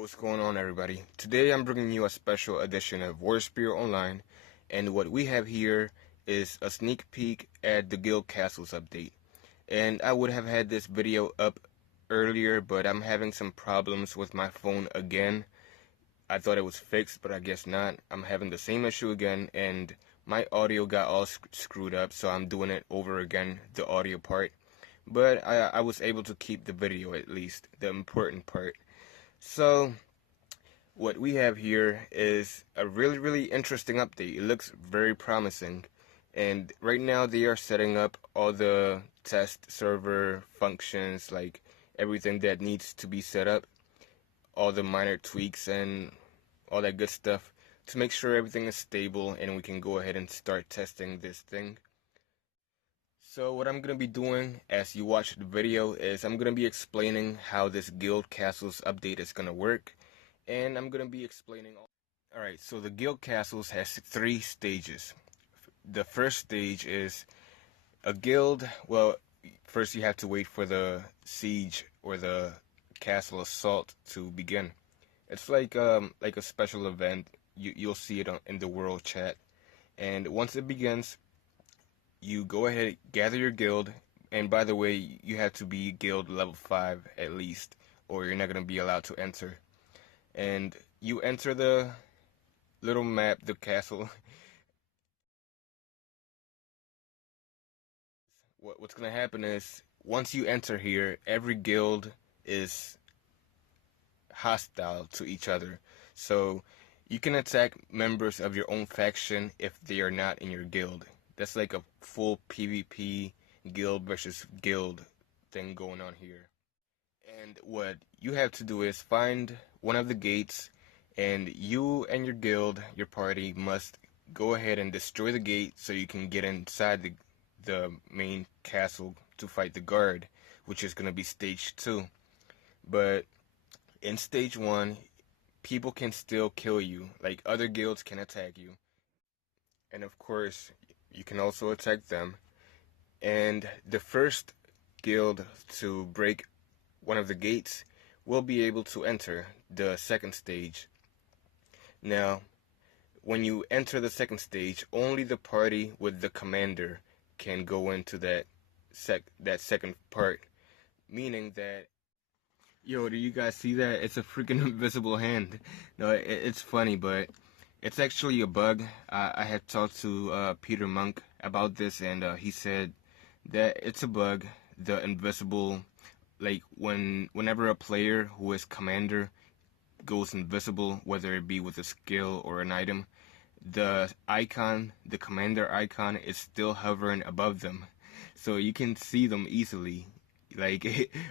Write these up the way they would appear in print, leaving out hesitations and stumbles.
What's going on, everybody? Today I'm bringing you a special edition of Warspear Online, and what we have here is a sneak peek at the Guild Castles update. And I would have had this video up earlier, but I'm having some problems with my phone again. I thought it was fixed, but I guess not. I'm having the same issue again, and my audio got all screwed up, so I'm doing it over again, the audio part. But I was able to keep the video, at least, the important part. So, what we have here is a really interesting update. It looks very promising. And right now they are setting up all the test server functions, like everything that needs to be set up, all the minor tweaks and all that good stuff to make sure everything is stable and we can go ahead and start testing this thing. So what I'm going to be doing as you watch the video is I'm going to be explaining how this Guild Castles update is going to work, and I'm going to be explaining Alright, so the Guild Castles has 3 stages. The first stage is a guild. Well, first you have to wait for the siege or the castle assault to begin. It's like a special event. You'll see it in the world chat, and once it begins, you go ahead, gather your guild, and by the way, you have to be guild level 5 at least, or you're not going to be allowed to enter. And you enter the little map, the castle. What's going to happen is, once you enter here, every guild is hostile to each other. So you can attack members of your own faction if they are not in your guild. That's like a full PvP guild versus guild thing going on here. And what you have to do is find one of the gates, and you and your guild, your party, must go ahead and destroy the gate so you can get inside the main castle to fight the guard, which is going to be stage 2. But in stage 1, people can still kill you, like other guilds can attack you. And of course, you can also attack them. And the first guild to break one of the gates will be able to enter the second stage. Now, when you enter the second stage, only the party with the commander can go into that second part, meaning that, yo, do you guys see that? It's a freaking invisible hand. No, it's funny, but it's actually a bug. I had talked to Peter Monk about this, and he said that it's a bug. The invisible, like whenever a player who is commander goes invisible, whether it be with a skill or an item, the icon, the commander icon, is still hovering above them, so you can see them easily. Like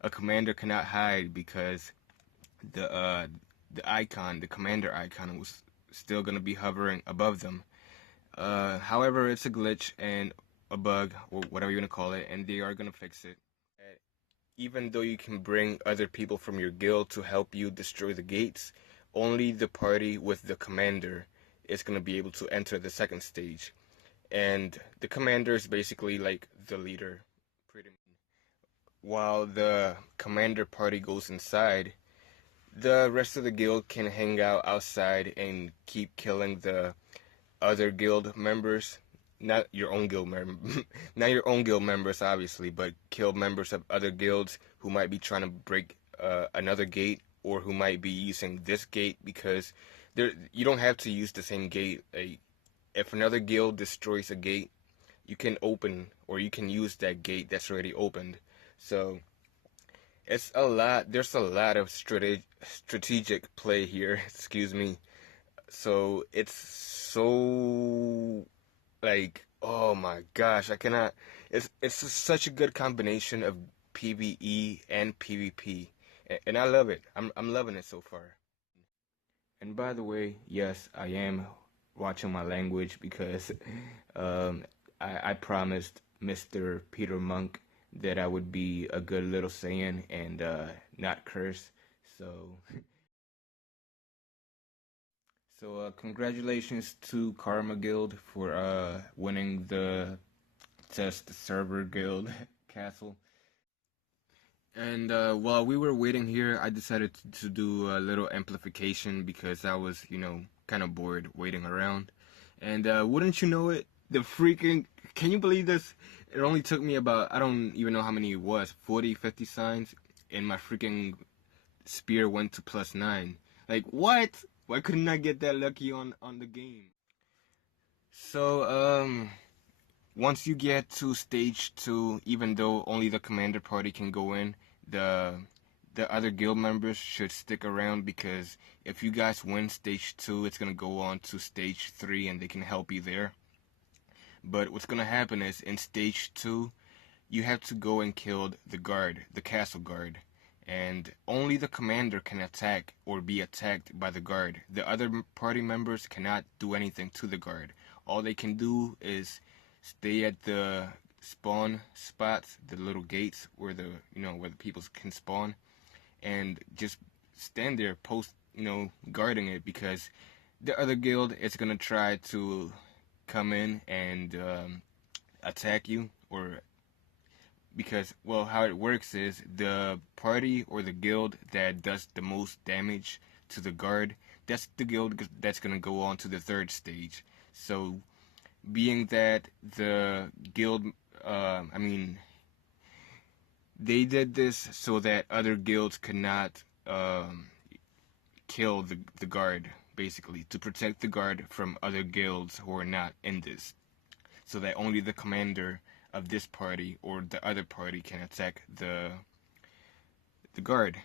a commander cannot hide because the icon, the commander icon, was still going to be hovering above them. However, it's a glitch and a bug, or whatever you want to call it, and they are going to fix it. Even though you can bring other people from your guild to help you destroy the gates, only the party with the commander is going to be able to enter the second stage. And the commander is basically like the leader, pretty much. While the commander party goes inside, the rest of the guild can hang out outside and keep killing the other guild members. Not your own guild not your own guild members, obviously, but kill members of other guilds who might be trying to break another gate, or who might be using this gate, because you don't have to use the same gate. If another guild destroys a gate, you can open, or you can use that gate that's already opened. So it's a lot. There's a lot of strategic play here. Excuse me. So it's so, like, oh my gosh, I cannot. It's such a good combination of PvE and PvP, and I love it. I'm loving it so far. And by the way, yes, I am watching my language because um, I promised Mr. Peter Monk that I would be a good little Saiyan and not curse. So, congratulations to Karma Guild for winning the test server guild castle. And while we were waiting here, I decided to do a little amplification because I was, kind of bored waiting around. And wouldn't you know it, the freaking, can you believe this? It only took me about, I don't even know how many it was, 40, 50 signs, and my freaking spear went to +9. Like, what? Why couldn't I get that lucky on the game? So, once you get to stage 2, even though only the commander party can go in, the the other guild members should stick around because if you guys win stage 2, it's gonna go on to stage 3 and they can help you there. But what's gonna happen is in stage 2, you have to go and kill the guard, the castle guard. And only the commander can attack or be attacked by the guard. The other party members cannot do anything to the guard. All they can do is stay at the spawn spots, the little gates where where the people can spawn, and just stand there, guarding it because the other guild is gonna try to come in and attack you, or because, well, how it works is the party or the guild that does the most damage to the guard, that's the guild that's gonna go on to the third stage. So being that the guild, I mean, they did this so that other guilds could not kill the guard, basically, to protect the guard from other guilds who are not in this, so that only the commander of this party or the other party can attack the guard.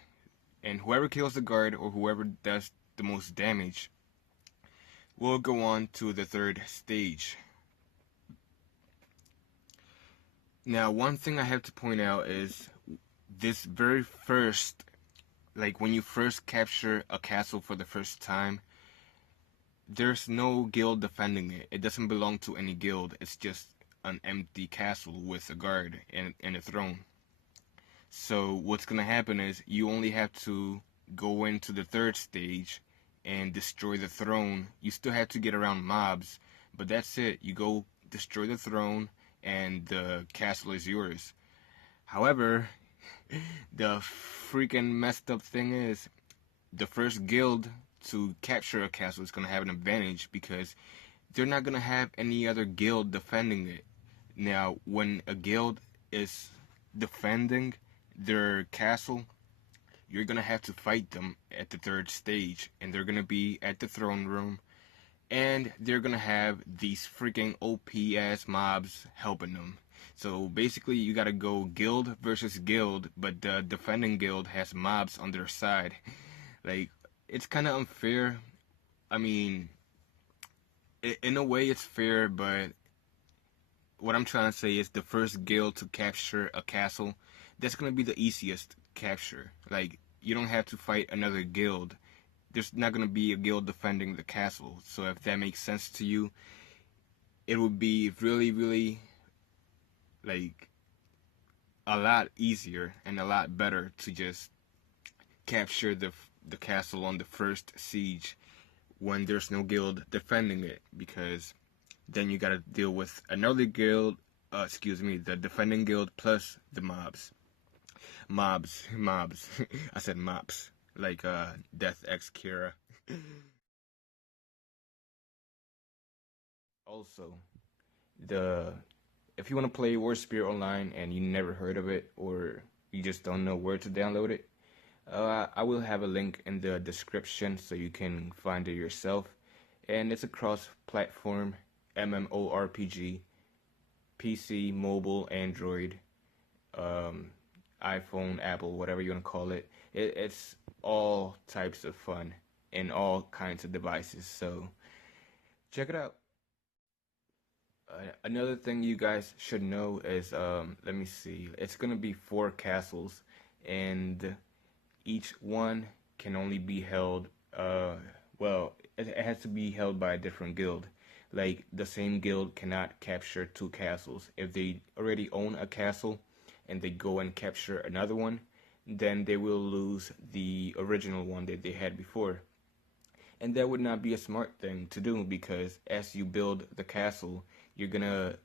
And whoever kills the guard or whoever does the most damage will go on to the third stage. Now, one thing I have to point out is this very first, like when you first capture a castle for the first time, there's no guild defending it. It doesn't belong to any guild. It's just an empty castle with a guard and a throne. So what's gonna happen is you only have to go into the third stage and destroy the throne. You still have to get around mobs, but that's it. You go destroy the throne and the castle is yours. However, the freaking messed up thing is the first guild to capture a castle is gonna have an advantage because they're not gonna have any other guild defending it. Now, when a guild is defending their castle, you're gonna have to fight them at the third stage, and they're gonna be at the throne room, and they're gonna have these freaking OP ass mobs helping them. So basically, you gotta go guild versus guild, but the defending guild has mobs on their side. Like, it's kind of unfair. I mean, in a way, it's fair, but what I'm trying to say is the first guild to capture a castle, that's gonna be the easiest capture. Like, you don't have to fight another guild. There's not gonna be a guild defending the castle. So if that makes sense to you, it would be really, really, like, a lot easier and a lot better to just capture the castle on the first siege when there's no guild defending it, because then you gotta deal with another guild, the defending guild plus the mobs. Mobs. I said mobs. Like, Death X Kira. Also, the if you want to play Warspear Online and you never heard of it or you just don't know where to download it, I will have a link in the description so you can find it yourself. And it's a cross-platform MMORPG, PC, mobile, Android, um, iPhone, Apple, whatever you want to call it. It's all types of fun in all kinds of devices. So check it out. Another thing you guys should know is, let me see, it's gonna be 4 castles, and each one can only be held, it has to be held by a different guild. Like, the same guild cannot capture 2 castles. If they already own a castle and they go and capture another one, then they will lose the original one that they had before. And that would not be a smart thing to do because as you build the castle, you're gonna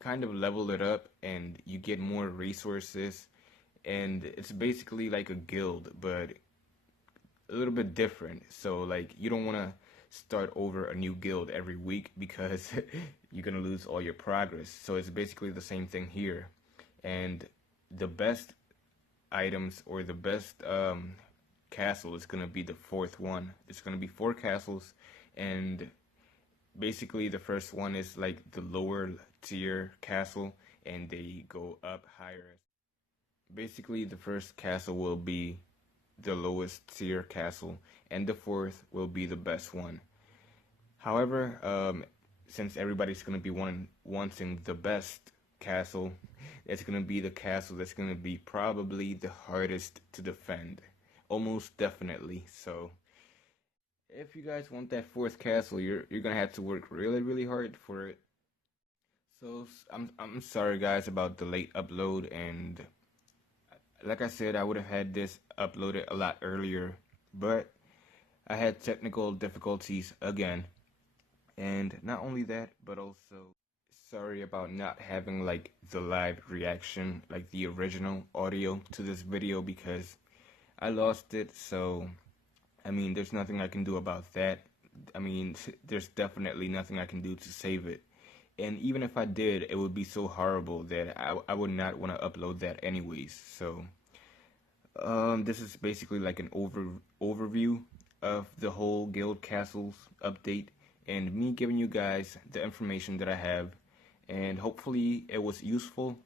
kind of level it up and you get more resources and it's basically like a guild, but a little bit different. So like you don't want to start over a new guild every week because you're gonna lose all your progress. So it's basically the same thing here, and the best items or the best castle is gonna be the fourth one. It's gonna be 4 castles, and basically the first one is like the lower tier castle, and they go up higher. Basically, the first castle will be the lowest tier castle, and the fourth will be the best one. However, since everybody's gonna be wanting the best castle, it's gonna be the castle that's gonna be probably the hardest to defend, almost definitely. So, if you guys want that fourth castle, you're gonna have to work really hard for it. So I'm sorry guys about the late upload, and like I said, I would have had this uploaded a lot earlier, but I had technical difficulties again. And not only that, but also sorry about not having like the live reaction, like the original audio to this video, because I lost it. So, I mean, there's nothing I can do about that. I mean, there's definitely nothing I can do to save it. And even if I did, it would be so horrible that I would not want to upload that anyways. So, this is basically like an overview of the whole Guild Castles update, and me giving you guys the information that I have, and hopefully it was useful.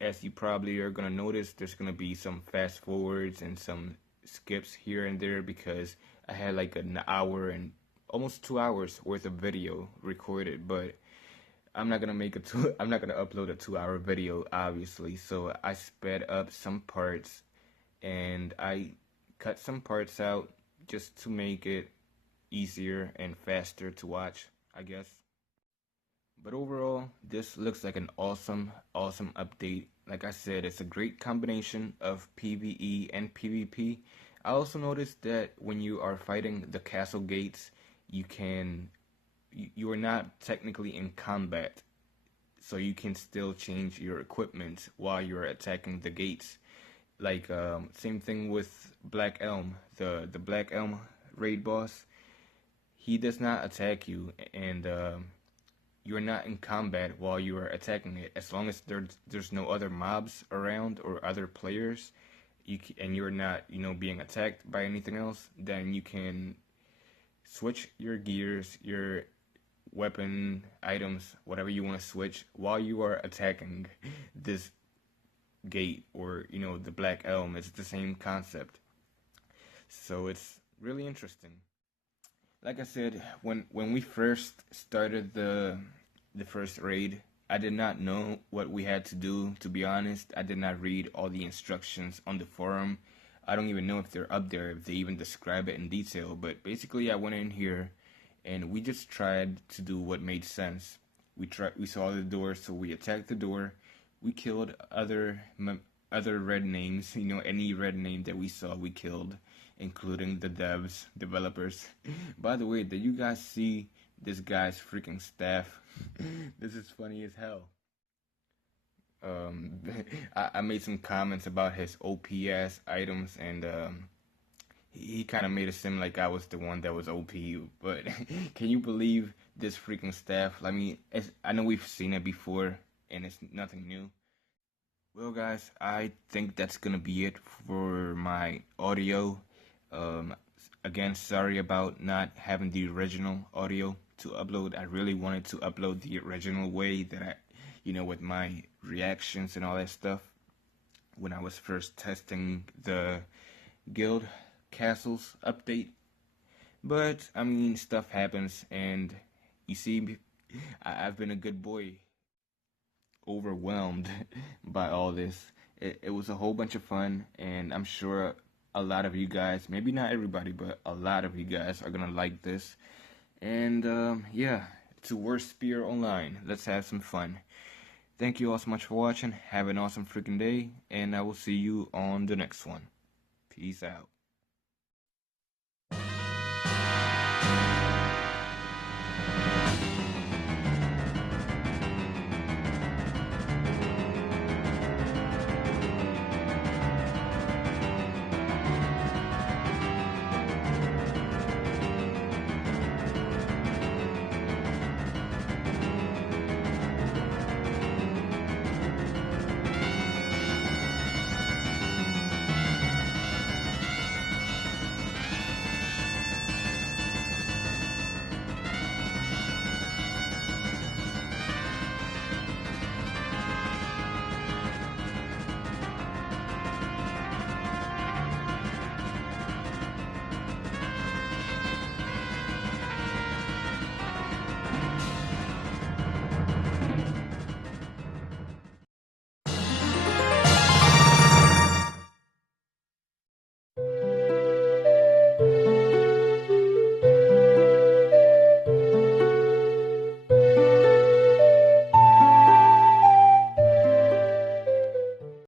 As you probably are gonna notice, there's gonna be some fast forwards and some skips here and there because I had like an hour and almost 2 hours worth of video recorded, but I'm not gonna I'm not gonna upload a 2 hour video, obviously. So I sped up some parts and I cut some parts out just to make it easier and faster to watch, I guess. But overall, this looks like an awesome update. Like I said, it's a great combination of PvE and PvP. I also noticed that when you are fighting the castle gates, you are not technically in combat, so you can still change your equipment while you're attacking the gates. Like same thing with Black Elm, the Black Elm raid boss. He does not attack you, and you're not in combat while you are attacking it. As long as there's no other mobs around or other players, and you're not being attacked by anything else, then you can switch your gears, your weapon items, whatever you want to switch while you are attacking this gate, or the Black Elm. It's the same concept, so it's really interesting. Like I said, when we first started the first raid, I did not know what we had to do. To be honest, I did not read all the instructions on the forum. I don't even know if they're up there, if they even describe it in detail. But basically, I went in here and we just tried to do what made sense. We saw the door, so we attacked the door. We killed other red names, any red name that we saw, we killed, including the developers. By the way, did you guys see this guy's freaking staff? This is funny as hell. Um, I made some comments about his OPS items, and he kind of made it seem like I was the one that was OP. But can you believe this freaking staff? I mean, I know we've seen it before, and it's nothing new. Well, guys, I think that's gonna be it for my audio. Um, Again, sorry about not having the original audio to upload. I really wanted to upload the original way that with my reactions and all that stuff when I was first testing the Guild Castles update. But, I mean, stuff happens, and you see, I've been a good boy, overwhelmed by all this. It was a whole bunch of fun, and I'm sure a lot of you guys, maybe not everybody, but a lot of you guys are gonna like this. And yeah, to Warspear Online, let's have some fun. Thank you all so much for watching. Have an awesome freaking day, and I will see you on the next one. Peace out.